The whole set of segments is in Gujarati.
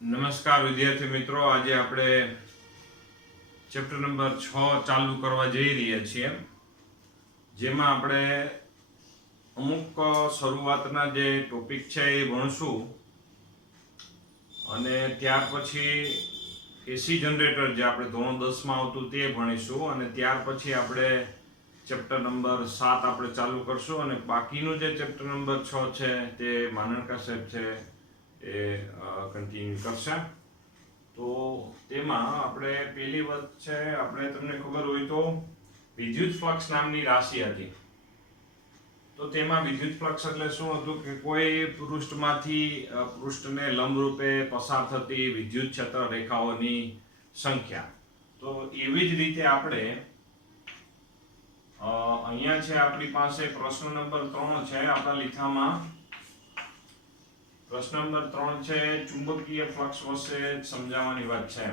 નમસ્કાર વિદ્યાર્થી મિત્રો, આજે આપણે ચેપ્ટર નંબર 6 ચાલુ કરવા જઈ રહ્યા છીએ, જેમાં આપણે અમુક શરૂઆતના જે ટોપિક છે એ ભણશું અને ત્યાર પછી એસી જનરેટર જે આપણે ધોરણ 10 માં આવતું તે ભણીશું અને ત્યાર પછી આપણે ચેપ્ટર નંબર 7 આપણે ચાલુ કરશું અને બાકીનું જે ચેપ્ટર નંબર 6 છે તે માનણકા સાહેબ છે એ કન્ટિન્યુ કરશે. તો તેમાં આપણે પહેલી વાત છે, આપણે તમને ખબર હોય તો વિદ્યુત ફ્લક્સ નામની રાશિ હતી. તો તેમાં વિદ્યુત ફ્લક્સ એટલે શું હતું કે કોઈ પૃષ્ઠમાંથી પૃષ્ઠને લંબરૂપે પસાર થતી વિદ્યુત ક્ષેત્ર રેખાઓની સંખ્યા. તો એવી જ રીતે આપણે અહીંયા છે આપણી પાસે પ્રશ્ન નંબર 3 છે આપણા લેખામાં. પ્રશ્ન નંબર 3 છે ચુંબકીય ફ્લક્સ વિશે સમજાવવાની વાત છે.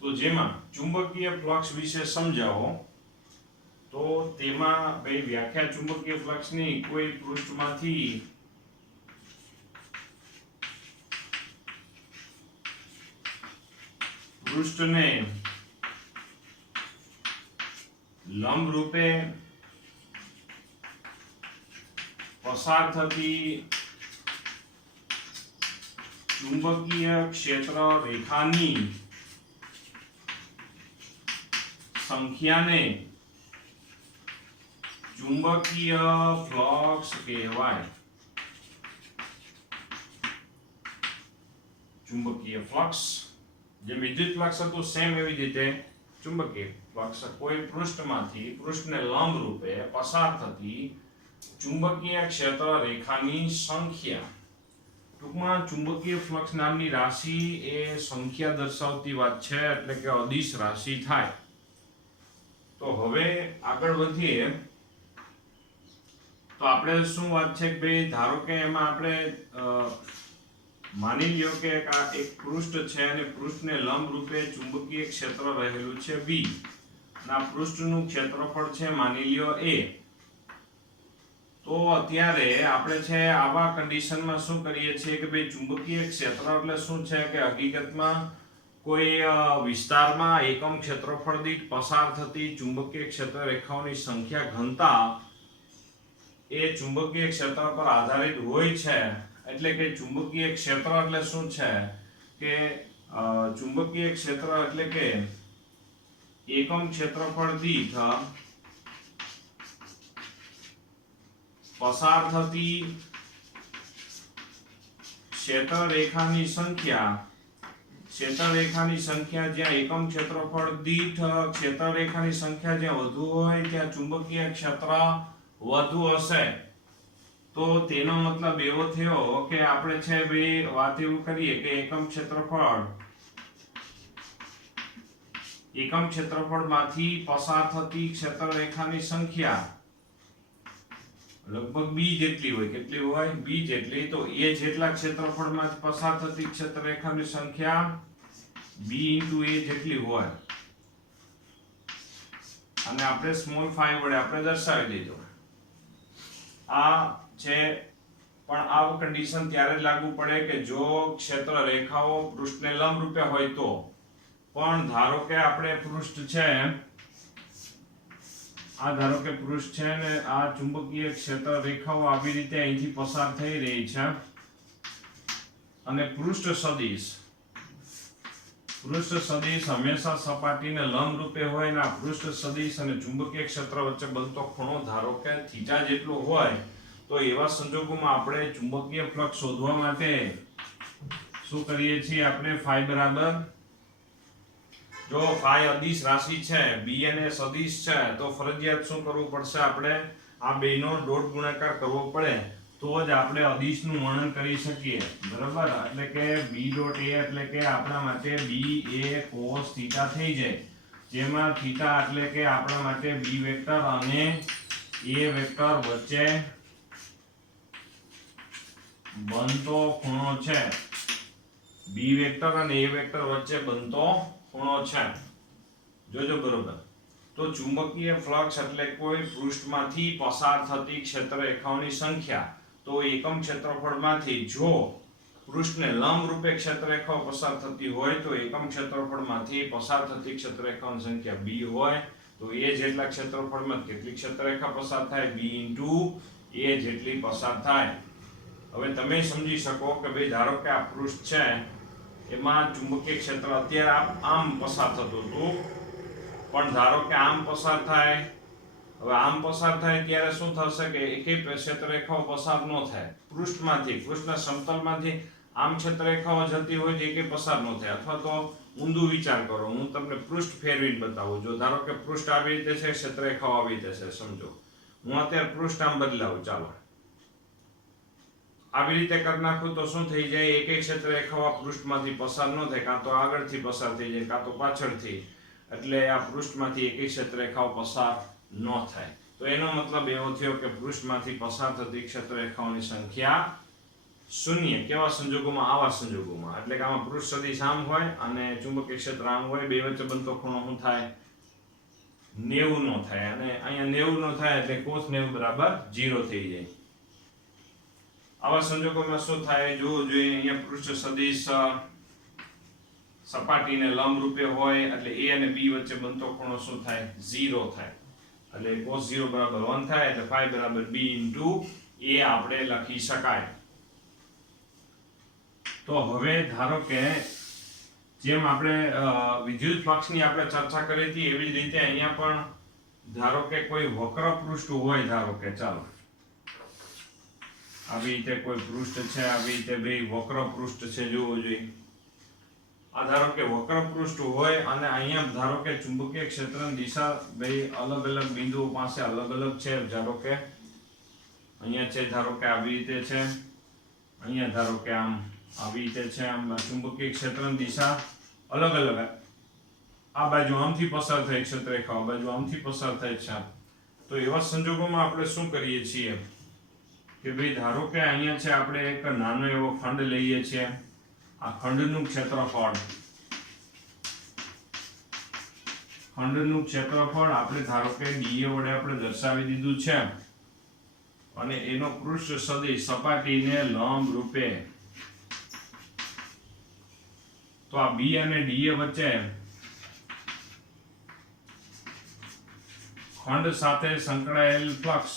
તો જેમાં ચુંબકીય ફ્લક્સ વિશે સમજાવો. તો તેમાં બે વ્યાખ્યા ચુંબકીય ફ્લક્સની કોઈ પૃષ્ઠમાંથી પૃષ્ઠને લંબ રૂપે પસાર થતી ચુંબકીય ક્ષેત્ર રેખાની સંખ્યાને ચુંબકીય ફ્લક્સ કહેવાય. ચુંબકીય ફ્લક્સ જે વિદ્યુત ફ્લક્સ હતું સેમ એવી રીતે ચુંબકીય ફ્લક્સ કોઈ પૃષ્ઠમાંથી પૃષ્ઠને લંબ રૂપે પસાર થતી ચુંબકીય ક્ષેત્ર રેખાની સંખ્યા. ટૂંકમાં ચુંબકીય ફ્લક્સ નામની રાશિ એ સંખ્યા દર્શાવતી વાત છે, એટલે કે અદિશ રાશિ થાય. તો હવે આગળ વધીએ તો આપણે શું વાત છે કે ભાઈ ધારો કે એમાં આપણે માની લ્યો કે આ એક પૃષ્ઠ છે અને પૃષ્ઠને લંબ રૂપે ચુંબકીય ક્ષેત્ર રહેલું છે V અને આ પૃષ્ઠનું ક્ષેત્રફળ છે માની લ્યો A. તો અત્યારે આપણે છે આવા કન્ડિશનમાં શું કરીએ છીએ કે ભાઈ ચુંબકીય ક્ષેત્ર એટલે શું છે કે હકીકતમાં કોઈ વિસ્તારમાં એકમ ક્ષેત્રફળ દીઠ પસાર થતી ચુંબકીય ક્ષેત્ર રેખાઓની સંખ્યા ઘનતા એ ચુંબકીય ક્ષેત્ર પર આધારિત હોય છે. એટલે કે ચુંબકીય ક્ષેત્ર એટલે શું છે કે ચુંબકીય ક્ષેત્ર એટલે કે એકમ ક્ષેત્રફળ દીઠ પસાર થતી ક્ષેત્ર રેખાની સંખ્યા. ક્ષેત્ર રેખાની સંખ્યા જ્યાં એકમ ક્ષેત્રફળ દીઠ ક્ષેત્ર રેખાની સંખ્યા જ્યાં વધુ હોય ત્યાં ચુંબકીય ક્ષેત્ર વધુ હશે. તો તેનો મતલબ એવો થયો કે આપણે છે ભાઈ વાત એવું કરીએ કે એકમ ક્ષેત્રફળમાંથી પસાર થતી ક્ષેત્ર રેખાની સંખ્યા લગભગ b જેટલી હોય. કેટલી હોય? b જેટલી. તો a જેટલા ક્ષેત્રફળમાં પસાર થતી ક્ષેત્ર રેખાની સંખ્યા b * a જેટલી હોય અને આપણે સ્મોલ 5 વડે આપણે દર્શાવી દીધું. આ છે પણ આ કન્ડિશન ત્યારે જ લાગુ પડે કે જો ક્ષેત્ર રેખાઓ પૃષ્ઠને લંબ રૂપે હોય તો. પણ ધારો કે આપણે પૃષ્ઠ છે આ ધારો કે પૃષ્ઠ છે ને આ ચુંબકીય ક્ષેત્ર રેખાઓ આવી રીતે અહીંથી પસાર થઈ રહી છે અને પૃષ્ઠ સદિશ હંમેશા સપાટીને લંબ રૂપે હોય અને આ પૃષ્ઠ સદિશ અને ચુંબકીય ક્ષેત્ર વચ્ચે બનતો ખૂણો ધારો કે થીટા જેટલો હોય. તો એવા સંજોગોમાં આપણે ચુંબકીય ફ્લક્સ શોધવા માટે શું કરીએ છીએ આપણે phi બરાબર, જો phi અદિશ રાશિ છે b અને સદિશ છે તો ફરજિયાત શું કરવું પડશે? આપણે આ બેનો ડોટ ગુણાકાર કરવો પડે તો જ આપણે અદિશનું વર્ણન કરી શકીએ. બરાબર? એટલે કે b ડોટ a એટલે કે આપણા માટે b a cos થીટા થઈ જાય, જેમાં થીટા એટલે કે આપણા માટે b વેક્ટર અને a વેક્ટર વચ્ચે બનતો ખૂણો છે. b વેક્ટર અને a વેક્ટર વચ્ચે બનતો ખૂણો છે. જોજો બરોબર. તો ચુંબકીય ફ્લક્સ એટલે કોઈ પૃષ્ઠમાંથી પસાર થતી ક્ષેત્રરેખાઓની સંખ્યા. તો એકમ ક્ષેત્રફળમાંથી જો પૃષ્ઠને લંબ રૂપે ક્ષેત્રરેખાઓ પસાર થતી હોય તો એકમ ક્ષેત્રફળમાંથી પસાર થતી ક્ષેત્રરેખાઓની સંખ્યા b હોય તો a જેટલા ક્ષેત્રફળમાં કેટલી ક્ષેત્રરેખા પસાર થાય? b * a જેટલી પસાર થાય. હવે તમે સમજી શકો કે ભાઈ ધારો કે આ પૃષ્ઠ છે એમાં ચુંબકીય ક્ષેત્ર અત્યારે આમ પસાર થતું હતું, પણ ધારો કે આમ પસાર થાય. હવે આમ પસાર થાય ત્યારે શું થશે કે એકેય ક્ષેત્રરેખાઓ પસાર ન થાય પૃષ્ઠમાંથી, પૃષ્ઠના સમતલમાંથી આમ ક્ષેત્રરેખાઓ જતી હોય જે એકેય પસાર ન થાય. અથવા તો ઊંધું વિચાર કરો, હું તમને પૃષ્ઠ ફેરવીને બતાવું. જો ધારો કે પૃષ્ઠ આવી રીતે છે, ક્ષેત્રરેખાઓ આવી રીતે છે, સમજો. હું અત્યારે પૃષ્ઠ આમ બદલાવું, ચાલો આવી રીતે કરી નાખું તો શું થઈ જાય? એક ક્ષેત્રરેખાઓ પૃષ્ઠમાંથી પસાર ન થાય, કાં તો આગળથી પસાર થઈ જાય કાં તો પાછળથી. એટલે આ પૃષ્ઠમાંથી એક ક્ષેત્રરેખાઓ પસાર ન થાય. તો એનો મતલબ એવો થયો કે પૃષ્ઠમાંથી પસાર થતી ક્ષેત્રરેખાઓની સંખ્યા શૂન્ય. કેવા સંજોગોમાં? આવા સંજોગોમાં. એટલે કે આમાં પૃષ્ઠ સદિશ આમ હોય અને ચુંબકીય ક્ષેત્ર આમ હોય, બે વચ્ચે બનતો ખૂણો શું થાય? 90 નો થાય. અને અહીંયા 90 નો થાય એટલે cos 90 = 0 થઈ જાય. આવા સંજોગોમાં શું થાય? જોવો જોઈએ. અહીંયા પૃષ્ઠ સદિશ સપાટીને લંબ રૂપે હોય એટલે a અને b વચ્ચે બનતો ખૂણો શું થાય? 0 થાય. એટલે cos 0 = 1 થાય એટલે phi = b * a આપણે લખી શકાય. તો હવે ધારો કે જેમ આપણે વિદ્યુત ફ્લક્સની આપણે ચર્ચા કરી હતી એવી જ રીતે અહીંયા પણ ધારો કે કોઈ વક્ર પૃષ્ઠ હોય, ધારો કે ચાલો આવી રીતે કોઈ પૃષ્ઠ છે, આવી રીતે બે વક્ર પૃષ્ઠ છે, જોવું જોઈએ. આ ધારો કે વક્ર પૃષ્ઠ હોય અને અહીંયા ધારો કે ચુંબકીય ક્ષેત્રની દિશા બે અલગ અલગ બિંદુઓ પાસે અલગ અલગ છે. ધારો કે અહીંયા છે, ધારો કે આવી રીતે છે, અહીંયા ધારો કે આમ આવી રીતે છે. આમ ચુંબકીય ક્ષેત્રની દિશા અલગ અલગ. આ બાજુ આમથી પસાર થાય ક્ષેત્રરેખા, આ બાજુ આમથી પસાર થાય છે. તો એવા સંજોગોમાં આપણે શું કરીએ છીએ કે ભાઈ ધારો કે અહીંયા છે, આપણે એક નાનો એવો ખંડ લઈએ છીએ. આ ખંડનું ક્ષેત્રફળ, આપણે ધારો કે dA વડે આપણે દર્શાવી દીધું છે અને એનો પૃષ્ઠ સદિશ સપાટીને લંબ રૂપે. તો આ b અને dA વચ્ચે ખંડ સાથે સંકળાયેલ ફ્લક્સ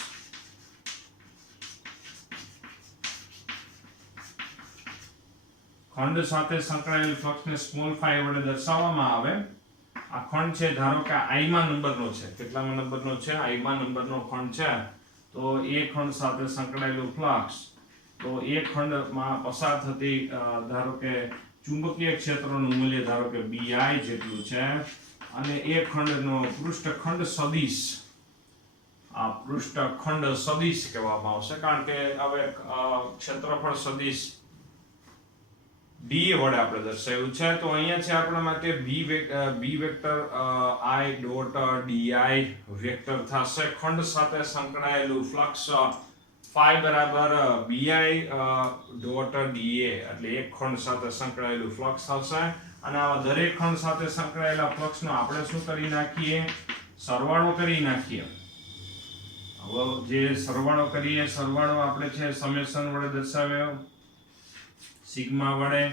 ને સ્મોલ phi વડે દર્શાવવામાં આવે. આ ખંડ છે, ધારો કે I માં નંબરનો છે. કેટલામાં નંબરનો છે? I માં નંબરનો ખંડ છે. તો એ ખંડ સાથે સંકળાયેલું ફ્લક્સ, તો એ ખંડમાં પસાર થતી ધારો કે ચુંબકીય ક્ષેત્રનું મૂલ્ય ધારો કે bi જેટલું છે અને એ ખંડનો પૃષ્ઠખંડ સદિશ, આ પૃષ્ઠખંડ સદિશ કહેવામાં આવશે. કારણ કે હવે ક્ષેત્રફળ સદિશ d વડે આપણે દર્શાવ્યું છે. તો અહીંયા છે આપણા માટે b vector I dot di vector થશે. ખંડ સાથે સંકળાયેલું flux phi = bi dot da, એટલે એક ખંડ સાથે સંકળાયેલું ફ્લક્સ થશે. અને આવા દરેક ખંડ સાથે સંકળાયેલા ફ્લક્સનો આપણે શું કરી નાખીએ? સરવાળો કરી નાખીએ. હવે જે સરવાળો કરીએ, સરવાળો આપણે છે સમેશન વડે દર્શાવ્યો, સિગ્મા વડે.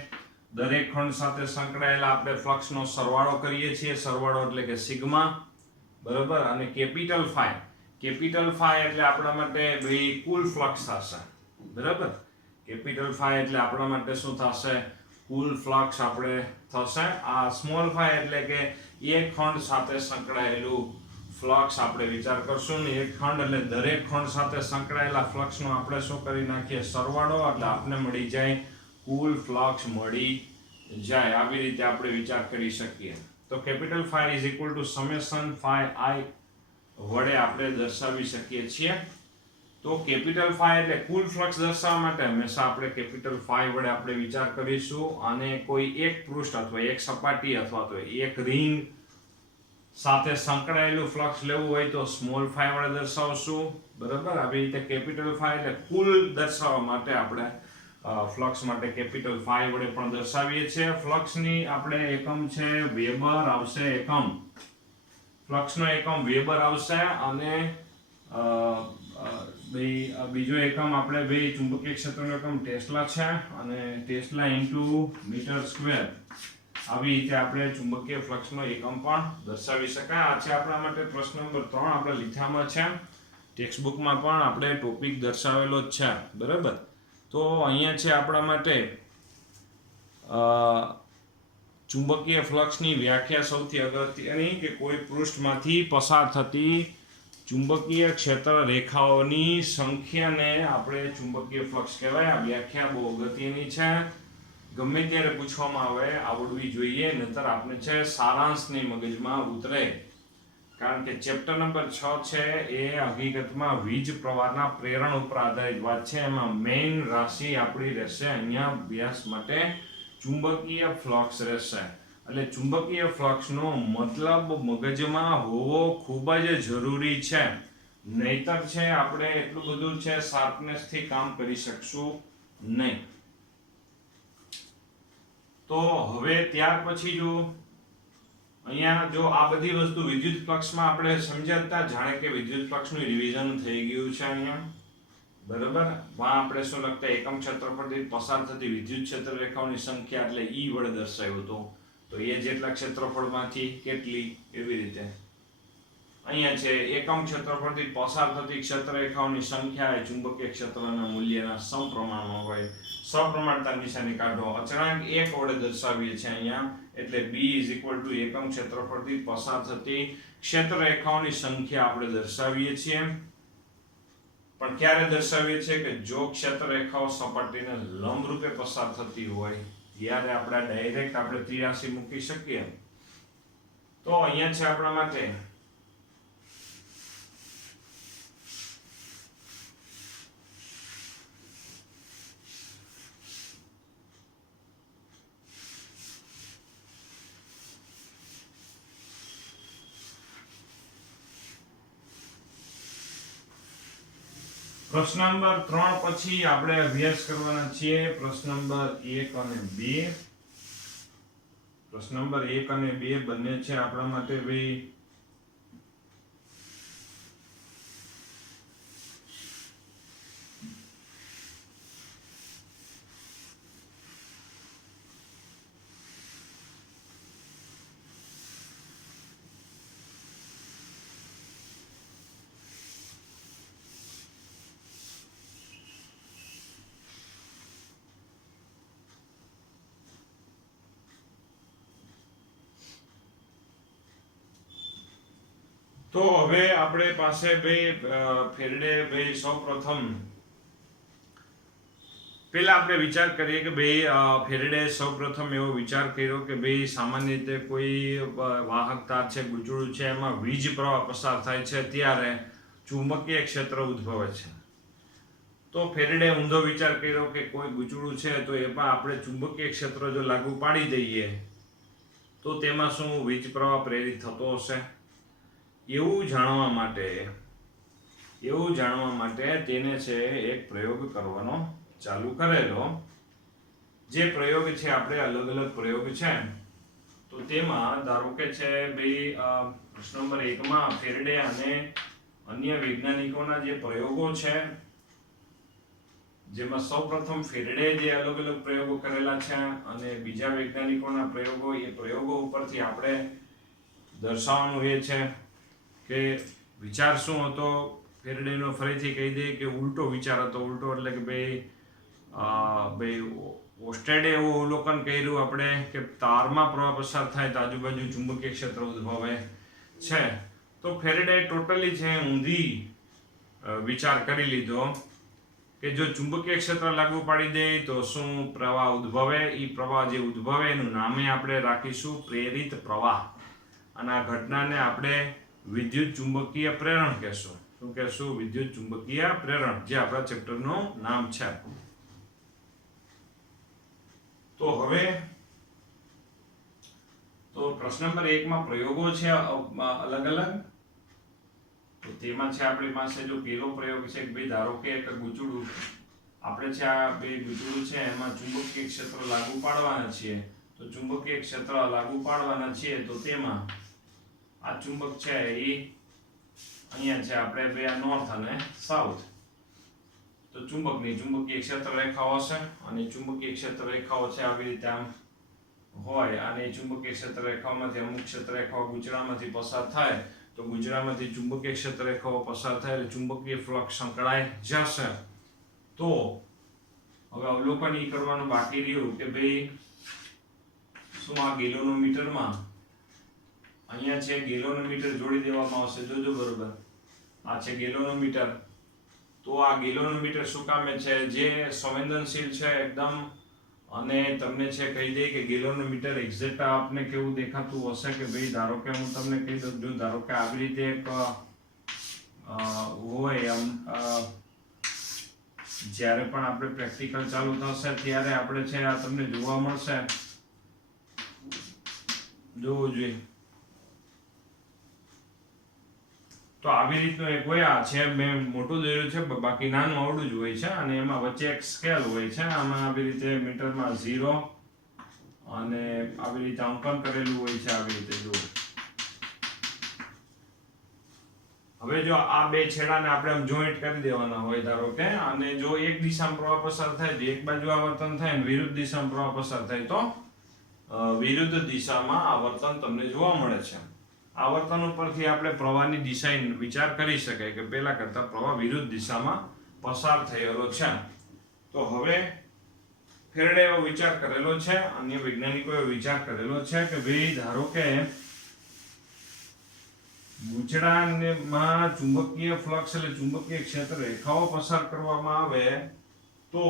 દરેક ખંડ સાથે સંકળાયેલા આપણે ફ્લક્સનો સરવાળો કરીએ છીએ. સરવાળો એટલે કે સિગ્મા, બરાબર. અને કેપિટલ phi એટલે આપણા માટે ભાઈ કુલ ફ્લક્સ થશે, બરાબર. કેપિટલ phi એટલે આપણા માટે શું થશે? કુલ ફ્લક્સ આપણે થશે. આ સ્મોલ phi એટલે કે એક ખંડ સાથે સંકળાયેલું ફ્લક્સ આપણે વિચાર કરશું ને. એક ખંડ એટલે દરેક ખંડ સાથે સંકળાયેલા ફ્લક્સનો આપણે શું કરી નાખીએ? સરવાળો. એટલે આપણે મળી જાય કુલ ફ્લક્સ મળી જાય. આવી રીતે આપણે વિચાર કરી શકીએ. તો capital phi = summation phi I વડે આપણે દર્શાવી શકીએ છીએ. તો કેપિટલ phi એટલે કુલ ફ્લક્સ દર્શાવવા માટે હંમેશા આપણે કેપિટલ phi વડે આપણે વિચાર કરીશું. અને કોઈ એક પૃષ્ઠ અથવા એક સપાટી અથવા તો એક રિંગ સાથે સંકળાયેલું ફ્લક્સ લેવું હોય તો સ્મોલ phi વડે દર્શાવશું, બરાબર. આવી રીતે કેપિટલ phi એટલે કુલ દર્શાવવા માટે આપણે ફ્લક્સ માટે કેપિટલ phi વડે પણ દર્શાવીએ છીએ. ફ્લક્સની આપણે એકમ છે વેબર આવશે એકમ. ફ્લક્સનો એકમ વેબર આવશે અને બીજો એકમ આપણે ચુંબકીય ક્ષેત્રનો એકમ ટેસ્લા છે અને ટેસ્લા ઇન્ટુ મીટર સ્ક્વેર આવી રીતે આપણે ચુંબકીય ફ્લક્સનો એકમ પણ દર્શાવી શકાય. આ છે આપણા માટે પ્રશ્ન નંબર 3 આપણે લીધામાં છે. ટેક્સ્ટ બુકમાં પણ આપણે ટોપિક દર્શાવેલો જ છે. બરાબર. તો અહીંયા છે આપણા માટે ચુંબકીય ફ્લક્સની વ્યાખ્યા સૌથી અગત્યની કે કોઈ પૃષ્ઠમાંથી પસાર થતી ચુંબકીય ક્ષેત્ર રેખાઓની સંખ્યાને આપણે ચુંબકીય ફ્લક્સ કહેવાય. આ વ્યાખ્યા બહુ અગત્યની છે. ગમે ત્યારે પૂછવામાં આવે આવડવી જોઈએ, નહીતર આપણે છે સારાંશની મગજમાં ઉતરે. કારણ કે ચેપ્ટર નંબર 6 છે એ હકીકતમાં વીજ પ્રવાહના પ્રેરણ ઉપર આધારિત વાત છે. એમાં મેઇન રાશિ આપણી રહેશે અહીંયા અભ્યાસ માટે ચુંબકીય ફ્લક્સ રહેશે. એટલે ચુંબકીય ફ્લક્સનો મતલબ મગજમાં હોવો ખૂબ જ જરૂરી છે. નહીતર છે આપણે એટલું બધું છે શાર્પનેસથી કામ કરી શકશું નહીં. તો હવે ત્યાર પછી જો અહીંયા જો આ બધી વસ્તુ વિદ્યુત ફ્લક્સમાં આપણે સમજાતા જાણે કે વિદ્યુત ફ્લક્સનું રિવિઝન થઈ ગયું છે અહીંયા. બરાબર. આપણે શું લખતા એકમ ક્ષેત્રફળથી પસાર થતી વિદ્યુત ક્ષેત્ર રેખાઓની સંખ્યા એટલે E વડે દર્શાવ્યો હતો. તો એ જેટલા ક્ષેત્રફળમાંથી કેટલી એવી રીતે અહીંયા છે એકમ ક્ષેત્રફળથી પસાર થતી ક્ષેત્ર રેખાઓની સંખ્યા એ ચુંબકીય ક્ષેત્રના મૂલ્યના સમપ્રમાણમાં હોય. સપ્રમાણતા નિશાની કાઢો. અચળાંક 1 વડે દર્શાવીએ છીએ અહીંયા. એટલે B એકમ ક્ષેત્રફળથી પસાર થતી ક્ષેત્ર રેખાઓની સંખ્યા આપણે દર્શાવીએ છીએ. પણ ક્યારે દર્શાવીએ છીએ કે જો ક્ષેત્ર રેખાઓ સપાટીને લંબ રૂપે પસાર થતી હોય ત્યારે આપણે ડાયરેક્ટ આપણે 83 મૂકી શકીએ. તો અહીંયા છે આપણા માટે પ્રશ્ન નંબર 3 પછી આપણે અભ્યાસ કરવાના છીએ પ્રશ્ન નંબર 1 અને 2. પ્રશ્ન નંબર 1 અને 2 બંને છે આપણા માટે તો હવે આપણે પાસે ફેરડે સૌપ્રથમ પહેલા આપણે વિચાર કરીએ કે ફેરડે સૌપ્રથમ એવો વિચાર કર્યો કે સામાન્ય રીતે કોઈ વાહક તાર છે, ગુંચળું છે, એમાં વીજ પ્રવાહ પસાર થાય છે ત્યારે ચુંબકીય ક્ષેત્ર ઉદ્ભવે છે. તો ફેરડે ઊંધો વિચાર કર્યો કે કોઈ ગુંચળું છે તો એમાં આપણે ચુંબકીય ક્ષેત્ર જો લાગુ પાડી દઈએ તો તેમાં શું વીજ પ્રવાહ પ્રેરિત થતો હશે. એવું જાણવા માટે તેને છે એક પ્રયોગ કરવાનો ચાલુ કરેલો. જે પ્રયોગ છે આપણે અલગ અલગ પ્રયોગ છે. તો તેમાં ધારો કે છે પ્રશ્ન નંબર 1 માં ફેરડે અને અન્ય વૈજ્ઞાનિકોના જે પ્રયોગો છે જેમાં સૌપ્રથમ ફેરડે જે અલગ અલગ પ્રયોગો કરેલા છે અને બીજા વૈજ્ઞાનિકોના પ્રયોગો, એ પ્રયોગો ઉપરથી આપણે દર્શાવવાનું એ છે કે વિચાર શું હતો. ફેરડેનો ફરીથી કહી દઈએ કે ઉલટો વિચાર હતો. ઉલટો એટલે કે ઓસ્ટેડે એવું અવલોકન કર્યું આપણે કે તારમાં પ્રવાહ પસાર થાય તો આજુબાજુ ચુંબકીય ક્ષેત્ર ઉદ્ભવે છે. તો ફેરડે ટોટલી છે ઊંધી વિચાર કરી લીધો કે જો ચુંબકીય ક્ષેત્ર લાગુ પાડી દે તો શું પ્રવાહ ઉદ્ભવે. એ પ્રવાહ જે ઉદ્ભવે એનું નામે આપણે રાખીશું પ્રેરિત પ્રવાહ અને આ ઘટનાને આપણે વિદ્યુત ચુંબકીય પ્રેરણ કહેશું. શું કહેશું? વિદ્યુત ચુંબકીય પ્રેરણ, જે આપણા ચેપ્ટરનું નામ છે. તો હવે પ્રશ્ન નંબર 1 માં પ્રયોગો છે અલગ અલગ. તો તેમાં છે આપણી પાસે જો પહેલો પ્રયોગ છે કે ધારો કે એક ગુંચળું આપણે છે આ ગુંચળું છે એમાં ચુંબકીય ક્ષેત્ર લાગુ પાડવાના છીએ. તો ચુંબકીય ક્ષેત્ર લાગુ પાડવાના છીએ તો તેમાં આ ચુંબક છે એ અહીંયા છે આપણે બે આ નોર્થ અને સાઉથ. તો ચુંબકની ચુંબકીય ક્ષેત્ર રેખાઓ છે અને ચુંબકીય ક્ષેત્ર રેખાઓ છે આવી રીતે આમ હોય અને ચુંબકીય ક્ષેત્ર રેખાઓમાંથી અમુક ક્ષેત્ર રેખાઓ ગુચડામાંથી પસાર થાય તો ગુચડામાંથી ચુંબકીય ક્ષેત્ર રેખાઓ પસાર થાય એટલે ચુંબકીય ફ્લક્સ સંકળાઈ જશે. તો હવે અવલોકન એ કરવાનું બાકી રહ્યું કે ભાઈ શું આ ગેલોનોમીટરમાં અહીંયા છે ગેલોનોમીટર જોડી દેવામાં આવશે. જોજો બરોબર આ છે ગેલોનોમીટર. તો આ ગેલોનોમીટર શું કામે છે જે સંવેદનશીલ છે એકદમ અને તમને છે કહી દે કે ગેલોનોમીટર એક્ઝેક્ટ આપને કેવું દેખાતું હશે કે ભાઈ ધારો કે હું તમને કહી દઉં જો ધારો કે આવી રીતે એક હોય આમ જ્યારે પણ આપણે પ્રેક્ટિકલ ચાલુ થશે ત્યારે આપણે છે આ તમને જોવા મળશે. જોવું જોઈએ તો આવી રીતનું એક હોય આ છે મેં મોટું દોર્યું છે બાકી નાનું આવડું જ હોય છે અને એમાં વચ્ચે એક સ્કેલ હોય છે આમાં આવી રીતે મીટરમાં 0 અને આવી રીતે અંકન કરેલું હોય છે આવી રીતે જો. હવે જો આ બે છેડાને આપણે આમ જોઈન્ટ કરી દેવાના હોય ધારો કે અને જો એક દિશામાં પ્રવાહ પસાર થાય તો એક બાજુ આવર્તન થાય અને વિરુદ્ધ દિશામાં પ્રવાહ પસાર થાય તો વિરુદ્ધ દિશામાં આવર્તન તમને જોવા મળે છે. આવર્તન ઉપરથી આપણે પ્રવાહની દિશા વિચાર કરી શકાય કે પહેલા કરતા પ્રવાહ વિરુદ્ધ દિશામાં પસાર થયેલો છે. તો હવે ફેરેડે એવો વિચાર કરેલો છે અન્ય વૈજ્ઞાનિકોએ વિચાર કરેલો છે કે ભાઈ ધારો કે ગુચડામાં ચુંબકીય ફ્લક્સ એટલે ચુંબકીય ક્ષેત્ર રેખાઓ પસાર કરવામાં આવે તો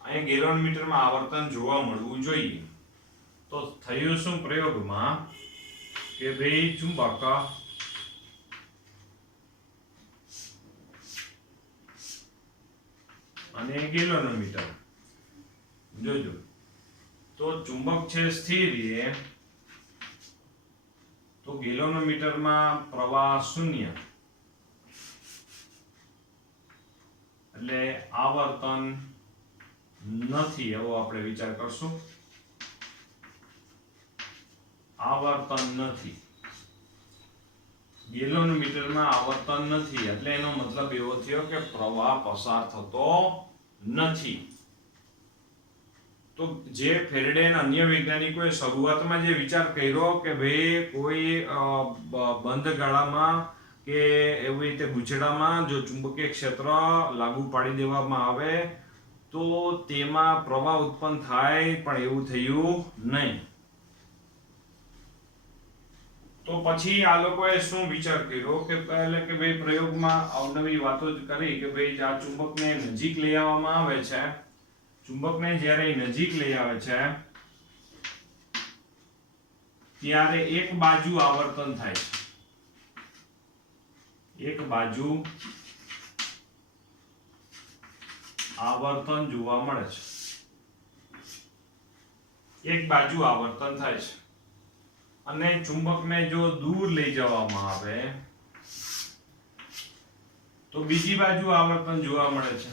અહીંયા ગેલોનોમીટરમાં આવર્તન જોવા મળવું જોઈએ. તો થયું શું પ્રયોગમાં કે ભાઈ ચુંબક અને ગેલોનોમીટર જોજો તો ચુંબક છે સ્થિર તો ગેલોનોમીટરમાં પ્રવાહ શૂન્ય એટલે આવર્તન નથી એવો આપણે વિચાર કરશું. આવર્તન નથી ગેલોનોમીટરમાં આવર્તન નથી એટલે એનો મતલબ એવો થયો કે પ્રવાહ પસાર થતો નથી. તો જે ફેરેડે અને અન્ય વૈજ્ઞાનિકોએ શરૂઆતમાં જે વિચાર કર્યો કે ભાઈ કોઈ બંધ ગાળામાં કે એવી રીતે ગુચડામાં જો ચુંબકીય ક્ષેત્ર લાગુ પાડી દેવામાં આવે તો તેમાં પ્રવાહ ઉત્પન્ન થાય પણ એવું થયું નહીં. તો પછી આ લોકોએ શું વિચાર કર્યો કે પહેલે કે ભાઈ પ્રયોગમાં અવનવી વાતો જ કરી કે ભાઈ આ ચુંબકને નજીક લઈ આવવામાં આવે છે. ચુંબકને જ્યારે નજીક લઈ આવે છે ત્યારે એક બાજુ આવર્તન થાય છે. એક બાજુ આવર્તન જોવા મળે છે. એક બાજુ આવર્તન થાય છે અને ચુંબકને જો દૂર લઈ જવામાં આવે તો બીજી બાજુ આવર્તન જોવા મળે છે.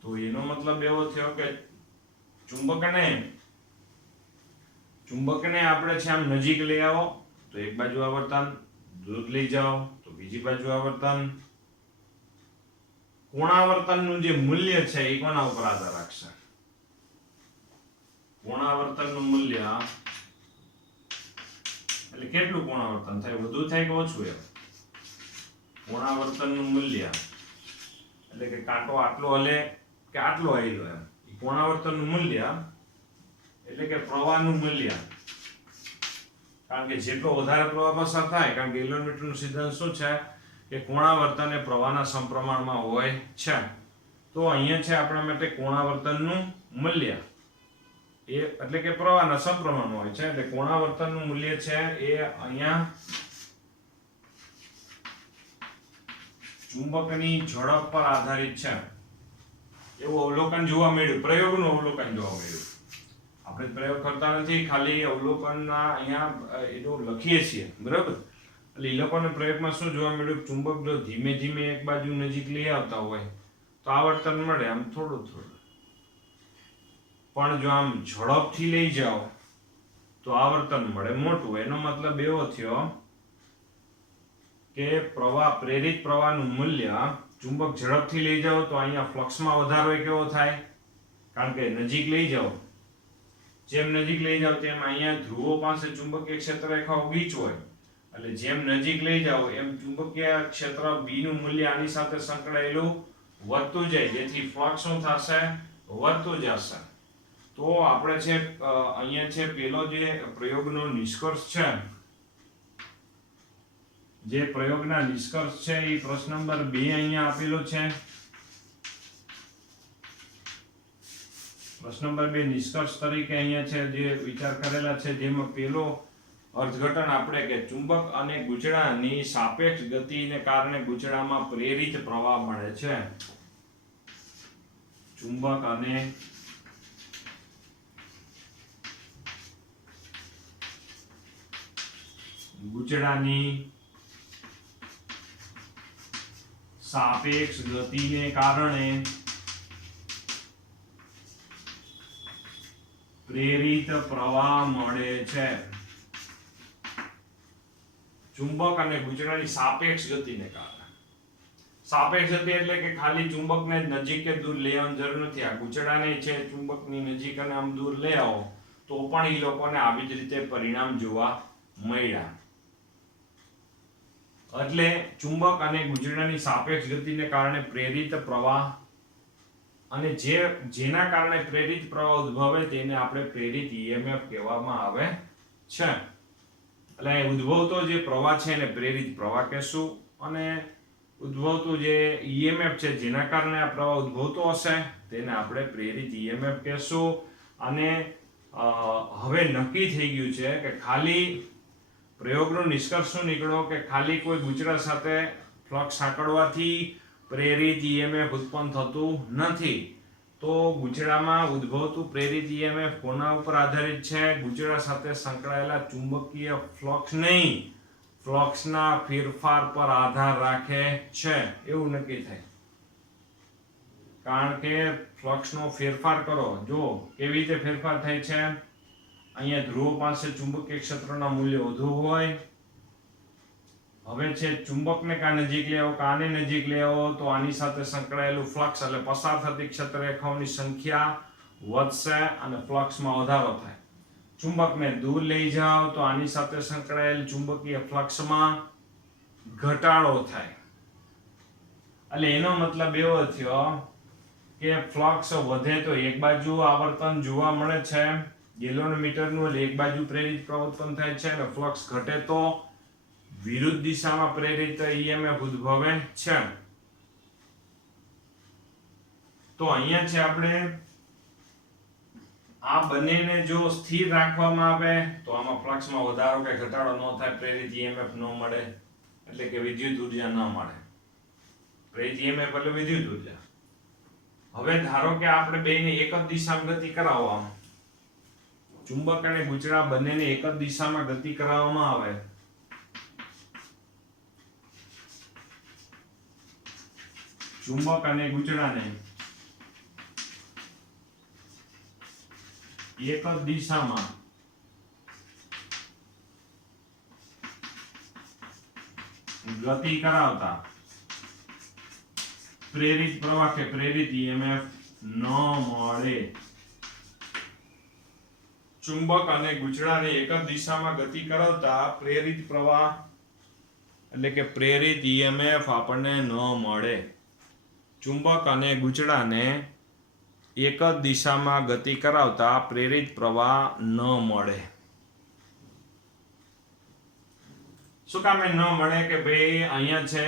તો એનો મતલબ એવો થયો કે ચુંબકને આપણે છે આમ નજીક લઈ આવો તો એક બાજુ આવર્તન, દૂર લઈ જાઓ તો બીજી બાજુ આવર્તન. કોણાવર્તનનું જે મૂલ્ય છે એ કોના ઉપર આધાર રાખશે? કોણાવર્તનનું મૂલ્ય એટલે કેટલું કોણાવર્તન થાય, વધુ થાય કે ઓછું? એમ કોણાવર્તનનું મૂલ્ય એટલે કે કાંટો આટલો હલે કે આટલો હાલ્યો એમ. કોણાવર્તનનું મૂલ્ય એટલે કે પ્રવાહનું મૂલ્ય. કારણ કે જેટલો વધારે પ્રવાહ પસાર થાય, કારણ કે ગેલોનોમીટરનો સિદ્ધાંત શું છે કે કોણાવર્તન એ પ્રવાહના સમપ્રમાણમાં હોય છે. તો અહીંયા છે આપણા માટે કોણાવર્તનનું મૂલ્ય એ એટલે કે પ્રવાહના સમપ્રમાણમાં હોય છે. એટલે કોણાવર્તનનું મૂલ્ય છે એ અહીંયા ચુંબકની ઝડપ પર આધારિત છે એવું અવલોકન જોવા મળ્યું. પ્રયોગનું અવલોકન જોવા મળ્યું. આપણે પ્રયોગ કરતા નથી, ખાલી અવલોકનના અહીંયા એનું લખીએ છીએ, બરાબર? એટલે એ લોકોના પ્રયોગમાં શું જોવા મળ્યું? ચુંબક જો ધીમે ધીમે એક બાજુ નજીક લઈ આવતા હોય તો આવર્તન મળે આમ થોડું થોડું. પણ જો આમ ઝડપથી લઈ જાઓ તો આવર્તન મળે મોટું. એનો મતલબ એવો થયો કે પ્રેરિત પ્રવાહનું મૂલ્ય ચુંબક ઝડપથી લઈ જાઓ તો અહીંયા ફ્લક્સમાં વધારો કેવો થાય? કારણ કે નજીક લઈ જાઓ, જેમ નજીક લઈ જાઓ તેમ અહીંયા ધ્રુવો પાસે ચુંબકીય ક્ષેત્ર રેખાઓ ગીચ હોય, એટલે જેમ નજીક લઈ જાઓ એમ ચુંબકીય ક્ષેત્ર B નું મૂલ્ય આની સાથે સંકળાયેલું વધતું જાય, જેથી ફ્લક્સ શું થશે? વધતું જશે. તો આપણે છે અહીંયા છે પેલો જે પ્રયોગનો નિષ્કર્ષ છે, જે પ્રયોગના નિષ્કર્ષ છે એ પ્રશ્ન નંબર 2 અહીંયા આપેલો છે. પ્રશ્ન નંબર 2 નિષ્કર્ષ તરીકે અહીંયા છે જે વિચાર કરેલા છે, જેમાં પેલો અર્થઘટન આપણે કે ચુંબક અને ગૂંચળાની સાપેક્ષ ગતિને કારણે ગૂંચળામાં પ્રેરિત પ્રવાહ મળે છે. ચુંબક અને ગૂંચળાની સાપેક્ષ ગતિને કારણે પ્રેરિત પ્રવાહ મળે છે. ચુંબક અને ગૂંચળાની સાપેક્ષ ગતિને કારણે. સાપેક્ષ ગતિ એટલે કે ખાલી ચુંબકને નજીક કે દૂર લઈ આવવાની જરૂર નથી. આ ગૂંચળાને છે ચુંબકની નજીક અને આમ દૂર લઈ આવો તો પણ એ લોકોને આવી જ રીતે પરિણામ જોવા મળ્યા. એટલે ચુંબક અને ગૂંચળાની સાપેક્ષ ગતિને કારણે પ્રેરિત પ્રવાહ, અને જેના કારણે પ્રેરિત પ્રવાહ ઉદ્ભવે તેને આપણે પ્રેરિત EMF કહેવામાં આવે છે. એટલે ઉદ્ભવતો જે પ્રવાહ છે એને પ્રેરિત પ્રવાહ કહેશું, અને ઉદ્ભવતું જે EMF છે જેના કારણે આ પ્રવાહ ઉદ્ભવતો હશે તેને આપણે પ્રેરિત EMF કહેશું. અને હવે નક્કી થઈ ગયું છે કે ખાલી પ્રયોગનો નિષ્કર્ષ શું નીકળ્યો કે ખાલી કોઈ ગૂંચળા સાથે ફ્લક્સ સાંકળવાથી પ્રેરિત EMF ઉત્પન્ન થતું નથી. તો ગૂંચળામાં ઉદ્ભવતું પ્રેરિત EMF કોના ઉપર આધારિત છે? ગૂંચળા સાથે સંકળાયેલા ચુંબકીય ફ્લક્સ નહીં, ફ્લક્સના ફેરફાર પર આધાર રાખે છે, એવું નક્કી થાય. કારણ કે ફ્લક્સનો ફેરફાર કરો, જો કેવી રીતે ફેરફાર થાય છે. અહીંયા ધ્રુવ પાસે ચુંબકીય ક્ષેત્રના મૂલ્ય વધુ હોય. હવે છે ચુંબકને કાં નજીક લઈ આવો, કાને નજીક લઈ આવો તો આની સાથે સંકળાયેલું ફ્લક્સ એટલે પસાર થતી ક્ષેત્ર રેખાઓની સંખ્યા વધશે અને ફ્લક્સમાં વધારો થાય. ચુંબકને દૂર લઈ જાઓ તો આની સાથે સંકળાયેલ ચુંબકીય ફ્લક્સમાં ઘટાડો થાય. એટલે એનો મતલબ એવો થયો કે ફ્લક્સ વધે તો એક બાજુ આવર્તન જોવા મળે છે ગેલોનમીટરનું, એટલે એક બાજુ પ્રેરિત પ્રવાહ ઉત્પન્ન થાય છે, અને ફ્લક્સ ઘટે તો વિરુદ્ધ દિશામાં પ્રેરિત EMF ઉદ્ભવે છે. તો અહીંયા છે આપણે આ બંનેને જો સ્થિર રાખવામાં આવે તો આમાં ફ્લક્સમાં વધારો કે ઘટાડો ન થાય, પ્રેરિત EMF ન મળે, એટલે કે વિદ્યુત ઉર્જા ન મળે. પ્રેરિત EMF એટલે વિદ્યુત ઉર્જા. હવે ધારો કે આપણે બેયને એક જ દિશામાં ગતિ કરાવવા, ચુંબક અને ગૂંચળા બંનેને એક જ દિશામાં ગતિ કરાવવામાં આવે ચુંબક અને ગૂંચળાને એક જ દિશામાં ગતિ કરાવતા પ્રેરિત પ્રવાહ કે પ્રેરિત EMF ન મળે. ચુંબક અને ગૂંચળાને એક જ દિશામાં ગતિ કરાવતા પ્રેરિત પ્રવાહ એટલે કે પ્રેરિત EMF આપણને ન મળે. ચુંબક અને ગૂંચળાને એક જ દિશામાં ગતિ કરાવતા પ્રેરિત પ્રવાહ ન મળે. શું કામ ન મળે કે ભાઈ અહીંયા છે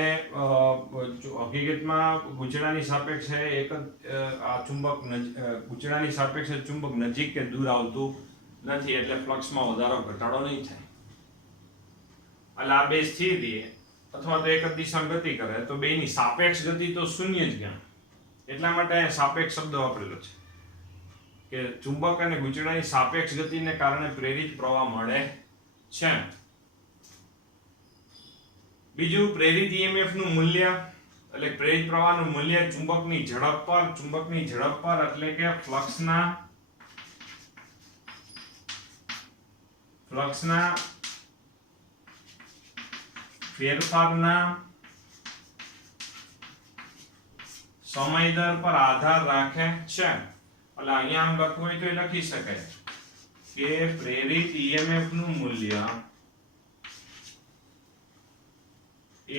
હકીકતમાં ગૂંચળાની સાપેક્ષે એક જ આ ચુંબક ગૂંચળાની સાપેક્ષે ચુંબક નજીક કે દૂર આવતું નથી, એટલે ફ્લક્સમાં વધારો ઘટાડો નહીં થાય. એટલે આ બે સ્થિર રહે અથવા તો એક જ દિશામાં ગતિ કરે તો બેની સાપેક્ષ ગતિ તો શૂન્ય જ ગણાય. એટલા માટે સાપેક્ષ શબ્દ વાપરેલો છે કે ચુંબક અને ગૂંચળાની સાપેક્ષ ગતિને કારણે પ્રેરિત પ્રવાહ મળે છે. બીજું પ્રેરિત EMF નું મૂલ્ય એટલે પ્રેરિત પ્રવાહનું મૂલ્ય ચુંબકની ઝડપ પર એટલે કે ફ્લક્સના ફેરફારના સમય દર પર આધાર રાખે છે. એટલે અહીંયા આમ લખવું હોય તો એ લખી શકાય કે પ્રેરિત EMF નું મૂલ્ય એ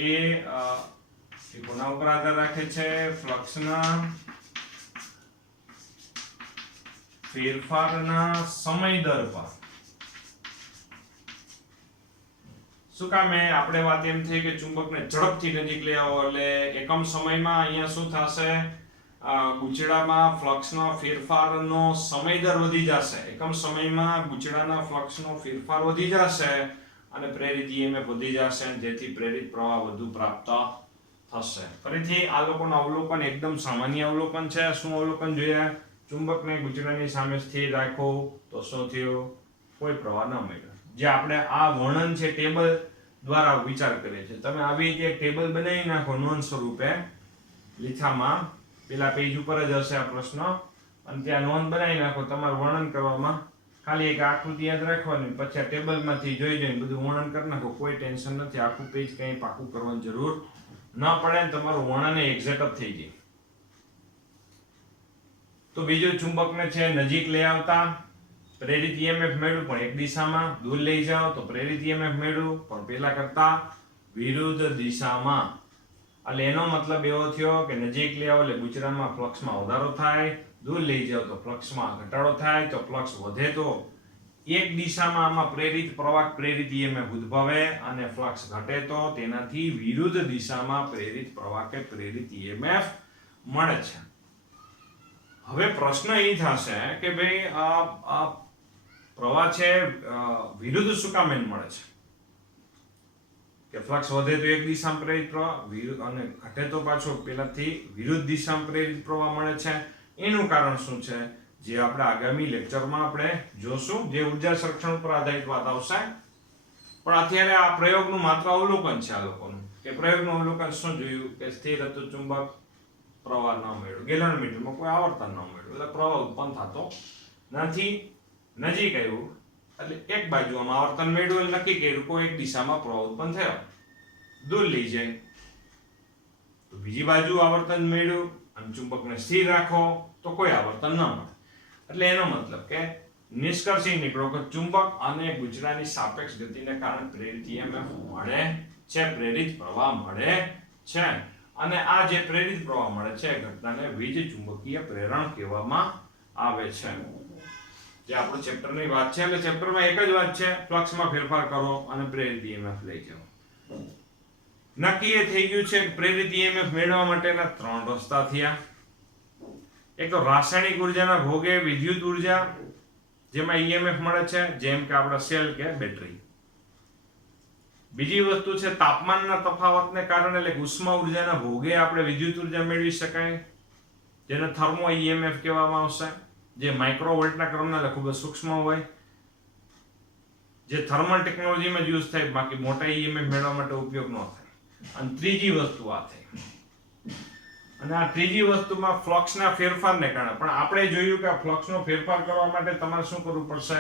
કોના ઉપર આધાર રાખે છે? ફ્લક્સના ફેરફારના સમય દર પર. શું કામ આપણે વાત એમ થઈ કે ચુંબકને ઝડપથી નજીક લઈ આવો એટલે એકમ સમયમાં અહીંયા શું થશે? ગુચેડામાં ફ્લક્સનો ફેરફારનો સમય દર વધી જશે. એકમ સમયમાં ગુચેડાના ફ્લક્સનો ફેરફાર વધી જશે અને પ્રેરિત EMF વધી જશે અને જેથી પ્રેરિત પ્રવાહ વધુ પ્રાપ્ત થશે. ફરીથી આ લોકોનું અવલોકન એકદમ સામાન્ય અવલોકન છે. શું અવલોકન જોઈએ? ચુંબકને ગુચેડાની સામે સ્થિર રાખો તો શું થયું? કોઈ પ્રવાહ ન મળ્યો. જે આપણે આ વર્ણન છે ટેબલ દ્વારા વિચાર કરીએ છીએ. તમે આવી રીતે એક ટેબલ બનાવી નાખો નોંધ સ્વરૂપે લીથામાં, પેલા પેજ ઉપર જ હશે આ પ્રશ્ન, અને ત્યાં નોંધ બનાવી નાખો. તમારું વર્ણન કરવામાં ખાલી એક આકૃતિ યાદ રાખવાની, પછી આ ટેબલમાંથી જોઈને બધું વર્ણન કરી નાખો. કોઈ ટેન્શન નથી. આખું પેજ કંઈ પાકું કરવાની જરૂર ન પડે ને તમારું વર્ણન એક્ઝેક્ટ થઈ જાય. તો બીજું, ચુંબકને છે નજીક લઈ આવતા પ્રેરિત EMF મેળવ્યું પણ એક દિશામાં, દૂર લઈ જાઓ તો પ્રેરિત EMF મેળવ્યું પણ પેલા કરતા વિરુદ્ધ દિશામાં. એટલે એનો મતલબ એવો થયો કે નજીક લઈ આવો એટલે ગુચેડામાં ફ્લક્સમાં વધારો થાય, દૂર લઈ જાઓ તો ફ્લક્સમાં ઘટાડો થાય. તો ફ્લક્સ વધે તો એક દિશામાં આમાં પ્રેરિત પ્રવાહ પ્રેરિત EMF ઉદ્ભવે અને ફ્લક્સ ઘટે તો તેનાથી વિરુદ્ધ દિશામાં પ્રેરિત પ્રવાહ કે પ્રેરિત EMF મળે છે. હવે પ્રશ્ન એ થશે કે ભાઈ આ પ્રવાહ છે વિરુદ્ધ શું કામ મળે છે? કે ફ્લક્સ વધે તો એક દિશામાં પ્રેરિત પ્રવાહ અને ઘટે તો પાછો પેલાથી વિરુદ્ધ દિશામાં પ્રેરિત પ્રવાહ મળે છે. એનું કારણ શું છે? જે આપણે આગામી લેક્ચરમાં આપણે જોશું, જે ઉર્જા સંરક્ષણ પર આધારિત વાત આવશે. પણ અત્યારે આ પ્રયોગનું માત્ર અવલોકન છે આ લોકોનું. કે પ્રયોગનું અવલોકન શું જોયું? કે સ્થિર હતું ચુંબક, પ્રવાહ ન મળ્યો, ગેલનમીટરમાં કોઈ આવર્તન ન મળ્યું એટલે પ્રવાહ ઉત્પન્ન થતો નથી. નજીક આવ્યું એટલે એક બાજુ આમાં આવર્તન મેળવ્યું એટલે નક્કી કર્યું કોઈ એક દિશામાં પ્રવાહ ઉત્પન્ન થયો. દૂર લઈ જાય તો બીજી બાજુ આવર્તન મેળવ્યું અને ચુંબકને સ્થિર રાખો તો કોઈ આવર્તન ન મળે. એટલે એનો મતલબ કે નિષ્કર્ષ એ નીકળ્યો કે ચુંબક અને ગુચેડાની સાપેક્ષ ગતિને કારણે પ્રેરિત EMF મળે છે, પ્રેરિત પ્રવાહ મળે છે. અને આ જે પ્રેરિત પ્રવાહ મળે છે ઘટનાને વીજ ચુંબકીય પ્રેરણ કહેવામાં આવે છે. જે આપણું ચેપ્ટરની વાત છે, એટલે ચેપ્ટરમાં એક જ વાત છે, ફ્લક્સમાં ફેરફાર કરો અને પ્રેરિત EMF લઈ જાઓ. નક્કી એ થઈ ગયું છે કે પ્રેરિત EMF મેળવવા માટેના 3 રસ્તા થયા. એક તો રાસાયણિક ઉર્જાના ભોગે વિદ્યુત ઉર્જા જેમાં EMF મળે છે, જેમ કે આપણા સેલ કે બેટરી. બીજી વસ્તુ છે તાપમાનના તફાવતને કારણે એટલે ઉષ્મા ઉર્જાના ભોગે આપણે વિદ્યુત ઉર્જા મેળવી શકાય, જેને થર્મો EMF કહેવામાં આવશે, જે માઇક્રોવોલ્ટના ક્રમના એટલે ખૂબ જ સૂક્ષ્મ હોય, જે થર્મલ ટેકનોલોજીમાં યુઝ થાય, બાકી મોટા EMF મેળવવા માટે ઉપયોગ ન થાય. અને ત્રીજી વસ્તુ આ થઈ. અને આ ત્રીજી વસ્તુમાં ફ્લક્સના ફેરફારને કારણે, પણ આપણે જોયું કે આ ફ્લક્સનો ફેરફાર કરવા માટે તમારે શું કરવું પડશે?